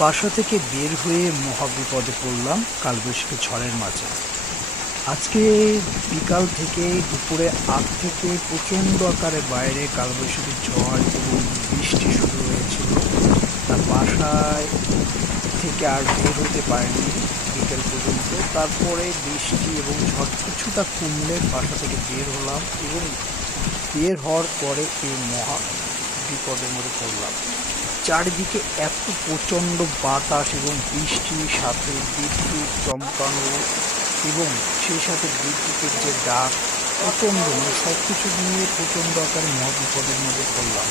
বাসা থেকে বের হয়ে মহাবিপদে পড়লাম কালবৈশাখী ঝড়ের মাঝে। আজকে বিকাল থেকে দুপুরে আগ থেকে প্রচণ্ড আকারে বাইরে কালবৈশাখী ঝড় এবং বৃষ্টি শুরু হয়েছিল। তার বাসায় থেকে আর বের হতে পারেনি বিকেল পর্যন্ত। তারপরে বৃষ্টি এবং ঝড় কিছুটা কমলে বাসা থেকে বের হলাম এবং বের হওয়ার পরে এই মহা বিপদের মধ্যে পড়লাম। চারিদিকে এত প্রচণ্ড বাতাস এবং বৃষ্টির সাথে বিদ্যুৎ চমকানো এবং সেই সাথে বিদ্যুতের যে ডাক প্রচণ্ড, সব কিছু নিয়ে প্রচণ্ড আকারে মহাবিপদের মধ্যে পড়লাম।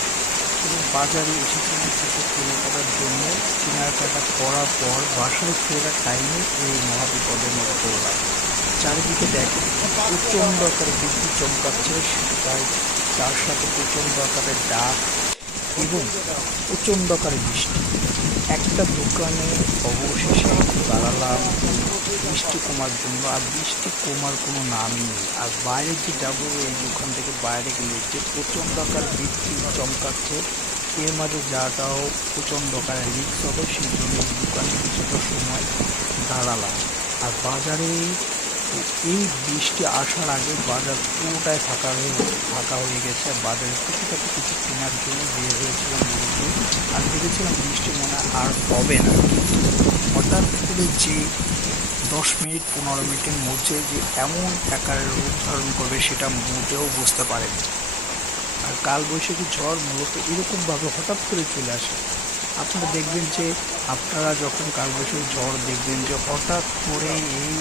এবং বাজারে এসেছিলাম কিছু কেনাকাটার জন্য। কেনাকাটা করার পর বাসায় ফেরার টাইমে এই মহাবিপদের মধ্যে পড়লাম। চারিদিকে দেখেন প্রচণ্ড আকারে বিদ্যুৎ চমকাচ্ছে, তার সাথে প্রচণ্ড আকারে ডাক এবং প্রচণ্ড আকারে বৃষ্টি। একটা দোকানে অবশেষে দাঁড়ালাম বৃষ্টি কমার জন্য, আর বৃষ্টি কমার কোনো নামই নেই। আর বাইরে যে যাবো, এই দোকান থেকে বাইরে গেলে যে প্রচণ্ড আকার বৃষ্টি চমকাচ্ছে, এর মাঝে যাওয়াটাও প্রচণ্ড আকারে রিস্ক হবে। সেই জন্য দোকানে কিছুটা সময় দাঁড়ালাম। আর বাজারে এই বৃষ্টি আসার আগে বাজার পুরোটাই ফাঁকা হয়ে গেছে। বাজারে টুকিটাকি কিছু কেনার জন্য বের হয়েছিলাম মূলত। আর ভেবেছিলাম বৃষ্টি মনে আর হবে না, কিন্তু হঠাৎ করে যে 10-15 মিনিটের মধ্যে যে এমন আকারের রূপ ধারণ করবে সেটা মোটেও বুঝতে পারেনি। আর কালবৈশাখী ঝড় মূলত এরকমভাবে হঠাৎ করে চলে আসে। আপনারা দেখবেন যে আপনারা যখন কালবৈশাখী ঝড় দেখবেন যে হঠাৎ করে এই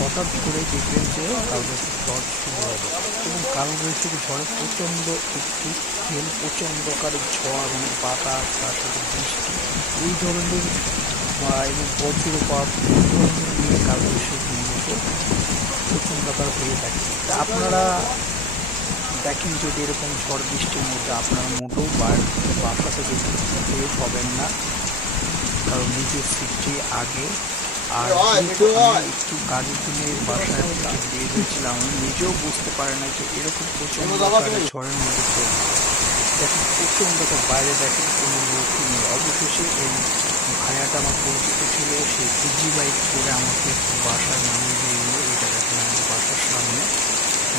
হঠাৎ করে দেখবেন যে কালবৈশাখী ঝড় শুরু হবে। এবং কালবৈশাখী ঝড়ে প্রচণ্ড একটি প্রচণ্ড আকারে ঝড় এবং বাতাস, তার সাথে বৃষ্টি, এই ধরনের এবং বজ্রপাত, এই ধরনের নিয়ে কালবৈশাখী মূলত প্রচণ্ড আকার হয়ে থাকে। তা আপনারা দেখেন, যদি এরকম ঝড় বৃষ্টির মধ্যে আপনার মোটেও বাসা থেকে বের হবেন না, কারণ নিজের সিটটি আগে। আর যেহেতু আমি একটু কাজের জন্য বাসায় থেকে বের হয়েছিলাম, আমি নিজেও বুঝতে পারি না যে এরকম প্রচণ্ড আকারে ঝড়ের মধ্যে চলবে। দেখেন প্রচণ্ড বাইরে, দেখেন কোনো লোকই নেই। অবশেষে এই ভাইয়াটা আমার পরিচিত ছিল, সে ইজি বাইক করে আমাকে একটু বাসায় নামিয়ে দিয়ে গেলো। এটা দেখেন আমার বাসার সামনে,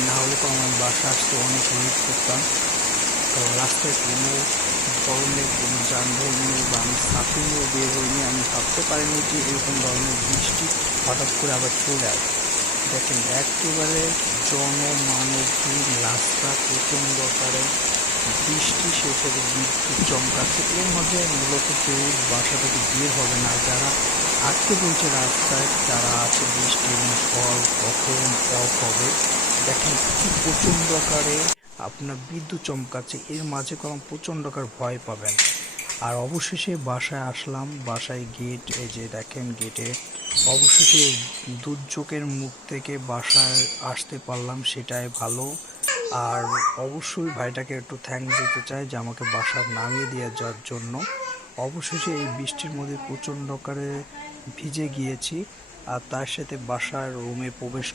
না হলে তো আমার বাসা আসতে অনেক লেট করতাম। কারণ রাস্তায় কোনো ধরনের কোনো যানবাহন নেই বা আমি সাথে নিয়েও বের হইনি। আমি ভাবতে পারিনি যে এরকম ধরনের বৃষ্টি হঠাৎ করে আবার চলে আসবে। দেখেন একেবারে জনমানবহীন রাস্তা, প্রচণ্ড আকারে বৃষ্টি, সেই সাথে বিদ্যুৎ চমকাচ্ছে। এর মধ্যে মূলত কেউ বাসা থেকে বের হবে না। যারা আটকে পড়ছে রাস্তায়, যারা আছে বৃষ্টি এবং ঝড় কখন অফ হবে। দেখেন কি প্রচণ্ড আকারে আপনার বিদ্যুৎ চমকাচ্ছে, এর মাঝে কোনো প্রচণ্ড আকার ভয় পাবেন। আর অবশেষে বাসায় আসলাম। বাসায় গেট, এই যে দেখেন গেটে, অবশেষে দুর্যোগের মুখ থেকে বাসায় আসতে পারলাম, সেটাই ভালো। আর অবশ্যই ভাইটাকে একটু থ্যাঙ্কস দিতে চাই যে আমাকে বাসায় নামিয়ে দিয়ে যাওয়ার জন্য। অবশেষে এই বৃষ্টির মধ্যে প্রচণ্ড আকারে ভিজে গিয়েছি, আর তার সাথে বাসার রুমে প্রবেশ